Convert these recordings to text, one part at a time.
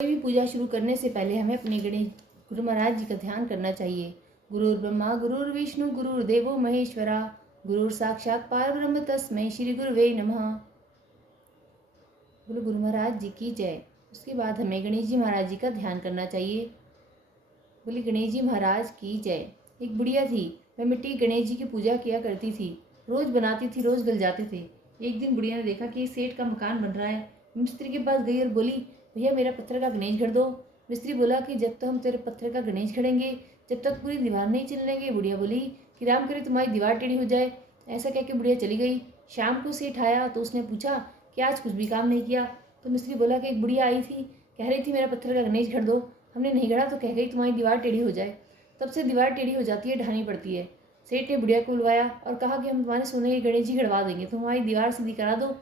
कोई भी पूजा शुरू करने से पहले हमें अपने गणेश गुरु महाराज जी का ध्यान करना चाहिए। गुरुर्ब्रह्मा गुरुर्विष्णु गुरुर्देवो महेश्वरा, गुरुर साक्षात परब्रह्म तस्मै श्री गुरुवे नमः। बोलो गुरु महाराज जी की जय। उसके बाद हमें गणेश जी महाराज जी का ध्यान करना चाहिए। बोली गणेश जी महाराज की जय। एक बुढ़िया थी, वह मिट्टी गणेश जी की पूजा किया करती थी। रोज बनाती थी, रोज गल जाते थे। एक दिन बुढ़िया ने देखा कि सेठ का मकान बन रहा है। मिस्त्री के पास गई और बोली, भैया मेरा पत्थर का गणेश गढ़ दो। मिस्त्री बोला कि जब तक हम तेरे पत्थर का गणेश गढ़ेंगे जब तक पूरी दीवार नहीं चिन लेंगे। बुढ़िया बोली कि राम करे तुम्हारी दीवार टेढ़ी हो जाए। ऐसा कह के बुढ़िया चली गई। शाम को सेठ आया तो उसने पूछा कि आज कुछ भी काम नहीं किया। तो मिस्त्री बोला कि एक बुढ़िया आई थी, कह रही थी मेरा पत्थर का गणेश गढ़ दो। हमने नहीं गढ़ा तो कह गई तुम्हारी दीवार टेढ़ी हो जाए। तब से दीवार टेढ़ी हो जाती है, ढानी पड़ती है। सेठ ने बुढ़िया को बुलवाया और कहा कि हम तुम्हारे सोने के गणेश जी गढ़वा देंगे, तुम हमारी दीवार सीधी करा दो।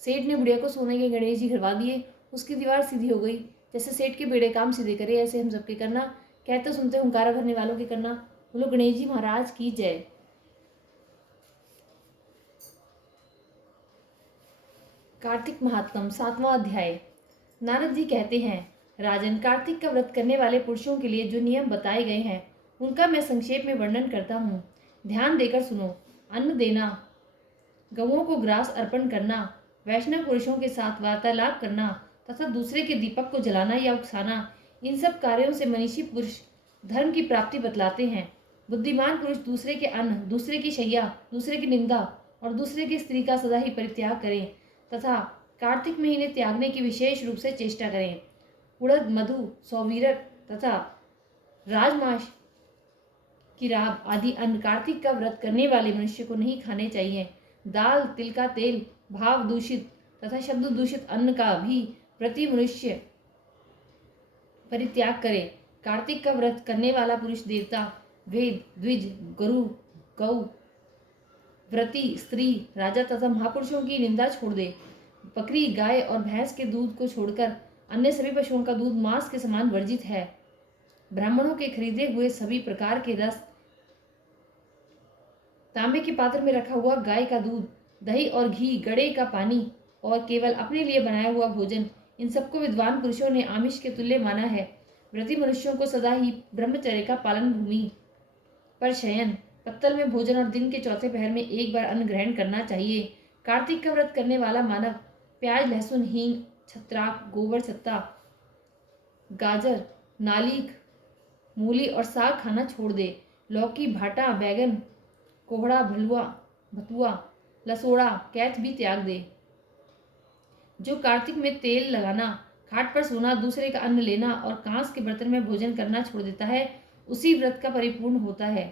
सेठ ने बुढ़िया को सोने के गणेश जी गढ़वा दिए। उसकी दीवार सीधी हो गई। जैसे सेठ के बेड़े काम सीधे करे ऐसे हम सबके करना। कहते सुनते हुंकारा भरने वालों के करना। बोलो गणेश जी महाराज की जय। कार्तिक महात्म 7वां अध्याय। नारद जी कहते हैं, राजन, कार्तिक का व्रत करने वाले पुरुषों के लिए जो नियम बताए गए हैं उनका मैं संक्षेप में वर्णन करता हूँ। ध्यान देकर सुनो। अन्न देना, गवों को ग्रास अर्पण करना, वैष्णव पुरुषों के साथ वार्तालाप करना तथा दूसरे के दीपक को जलाना या उकसाना, इन सब कार्यों से मनीषी पुरुष धर्म की प्राप्ति बतलाते हैं। बुद्धिमान पुरुष दूसरे के अन्न, दूसरे की शैया, दूसरे की निंदा और दूसरे की स्त्री का सदा ही परित्याग करें तथा कार्तिक महीने त्यागने की विशेष रूप से चेष्टा करें। उड़द, मधु, सौवीरक तथा राजमाश की राब आदि अन्न कार्तिक का व्रत करने वाले मनुष्य को नहीं खाने चाहिए। दाल, तिल का तेल, भाव दूषित तथा शब्द दूषित अन्न का भी प्रति मनुष्य परित्याग करे। कार्तिक का व्रत करने वाला पुरुष देवता, वेद, द्विज, गुरु, गौ, व्रती, स्त्री, राजा तथा महापुरुषों की निंदा छोड़ दे। बकरी, गाय और भैंस के दूध को छोड़कर अन्य सभी पशुओं का दूध मांस के समान वर्जित है। ब्राह्मणों के खरीदे हुए सभी प्रकार के रस, तांबे के पात्र में रखा हुआ गाय का दूध, दही और घी, गड़े का पानी और केवल अपने लिए बनाया हुआ भोजन, इन सबको विद्वान पुरुषों ने आमिष के तुल्य माना है। व्रती मनुष्यों को सदा ही ब्रह्मचर्य का पालन, भूमि पर शयन, पत्तल में भोजन और दिन के चौथे पहर में एक बार अन्न ग्रहण करना चाहिए। कार्तिक का व्रत करने वाला मानव प्याज, लहसुन, हींग, छत्राक, गोबर छत्ता, गाजर, नालीक, मूली और साग खाना छोड़ दे। लौकी, भाटा, बैगन, कोहड़ा, भलुआ, भतुआ, लसोड़ा, कैथ भी त्याग दे। जो कार्तिक में तेल लगाना, खाट पर सोना, दूसरे का अन्न लेना और कांस के बर्तन में भोजन करना छोड़ देता है, उसी व्रत का परिपूर्ण होता है।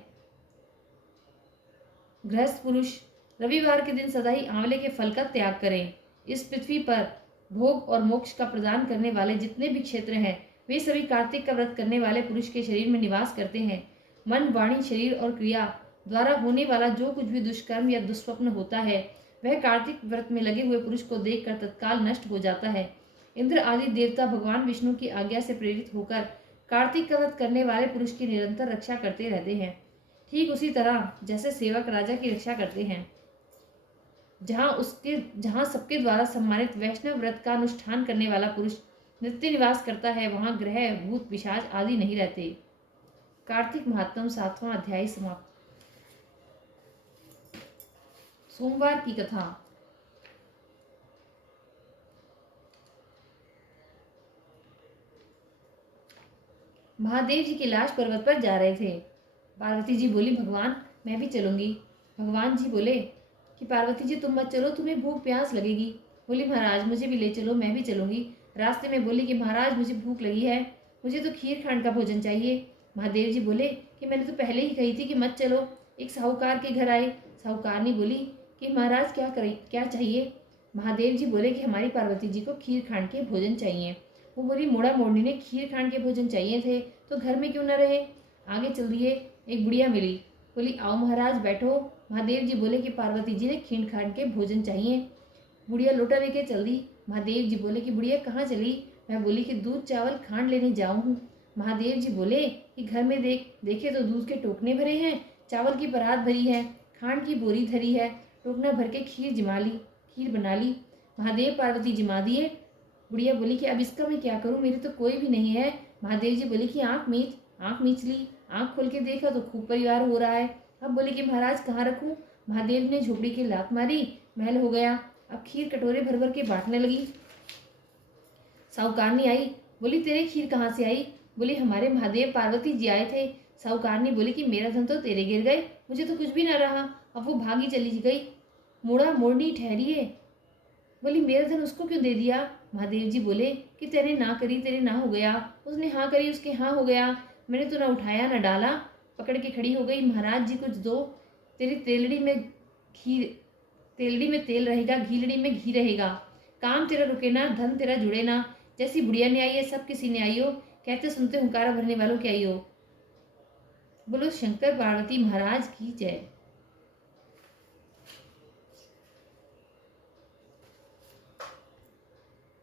गृहस्थ पुरुष रविवार के दिन सदा ही आंवले के फल का त्याग करें। इस पृथ्वी पर भोग और मोक्ष का प्रदान करने वाले जितने भी क्षेत्र हैं वे सभी कार्तिक का व्रत करने वाले पुरुष के शरीर में निवास करते हैं। मन, वाणी, शरीर और क्रिया द्वारा होने वाला जो कुछ भी दुष्कर्म या दुष्स्वप्न होता है वह कार्तिक व्रत में लगे हुए पुरुष को देखकर तत्काल नष्ट हो जाता है। इंद्र आदि देवता भगवान विष्णु की आज्ञा से प्रेरित होकर कार्तिक का व्रत करने वाले पुरुष की निरंतर रक्षा करते रहते हैं, ठीक उसी तरह जैसे सेवक राजा की रक्षा करते हैं। जहाँ सबके द्वारा सम्मानित वैष्णव व्रत का अनुष्ठान करने वाला पुरुष नित्य निवास करता है, वहाँ ग्रह, भूत, पिशाच आदि नहीं रहते। कार्तिक महात्म 7वां अध्याय समाप्त। सोमवार की कथा। महादेव जी कैलाश पर्वत पर जा रहे थे। पार्वती जी बोली, भगवान मैं भी चलूंगी। भगवान जी बोले कि पार्वती जी तुम मत चलो, तुम्हें भूख प्यास लगेगी। बोली, महाराज मुझे भी ले चलो, मैं भी चलूंगी। रास्ते में बोली कि महाराज मुझे भूख लगी है, मुझे तो खीर खांड का भोजन चाहिए। महादेव जी बोले कि मैंने तो पहले ही कही थी कि मत चलो। एक साहूकार के घर आए। साहूकारनी बोली कि महाराज क्या चाहिए। महादेव जी बोले कि हमारी पार्वती जी को खीर खांड के भोजन चाहिए। वो बोली, मोड़ा मोरनी ने खीर खांड के भोजन चाहिए थे तो घर में क्यों न रहे। आगे चल दिए। एक बुढ़िया मिली, बोली, आओ महाराज बैठो। महादेव जी बोले कि पार्वती जी ने खीर खांड के भोजन चाहिए। बुढ़िया लोटा लेके चल दी। महादेव जी बोले कि बुढ़िया कहाँ चली। मैं बोली कि दूध चावल खांड लेने जाऊँ हूँ। महादेव जी बोले कि घर में देखे तो दूध के टोकने भरे हैं, चावल की परात भरी है, खांड की बोरी धरी है, टोकना भर के खीर बना ली। महादेव पार्वती जिमा दिए। बुढ़िया बोली कि अब इसका मैं क्या करूं, मेरे तो कोई भी नहीं है। महादेव जी बोली कि आँख मीच ली, आँख खोल के देखा तो खूब परिवार हो रहा है। अब बोले कि महाराज कहाँ रखूं। महादेव ने झोपड़ी की लात मारी, महल हो गया। अब खीर कटोरे भर भर के बांटने लगी। साहूकारनी आई, बोली तेरे खीर कहाँ से आई। बोली हमारे महादेव पार्वती जी आए थे। साहूकारनी बोली कि मेरा धन तो तेरे गिर गए, मुझे तो कुछ भी ना रहा। अब वो भागी चली गई, मुड़ा मोड़नी ठहरी है। बोली मेरा धन उसको क्यों दे दिया। महादेव जी बोले कि तेरे ना करी तेरे ना हो गया, उसने हाँ करी उसके हाँ हो गया। मैंने तो ना उठाया ना डाला, पकड़ के खड़ी हो गई। महाराज जी कुछ दो, तेरी घी तेलड़ी में तेल रहेगा, घीलड़ी में घी रहेगा। काम तेरा रुके ना, धन तेरा जुड़े ना। जैसी बुढ़िया ने आई है सब किसी ने आई हो, कहते सुनते हुंकारा भरने वालों की आई हो। बोलो शंकर पार्वती महाराज की जय।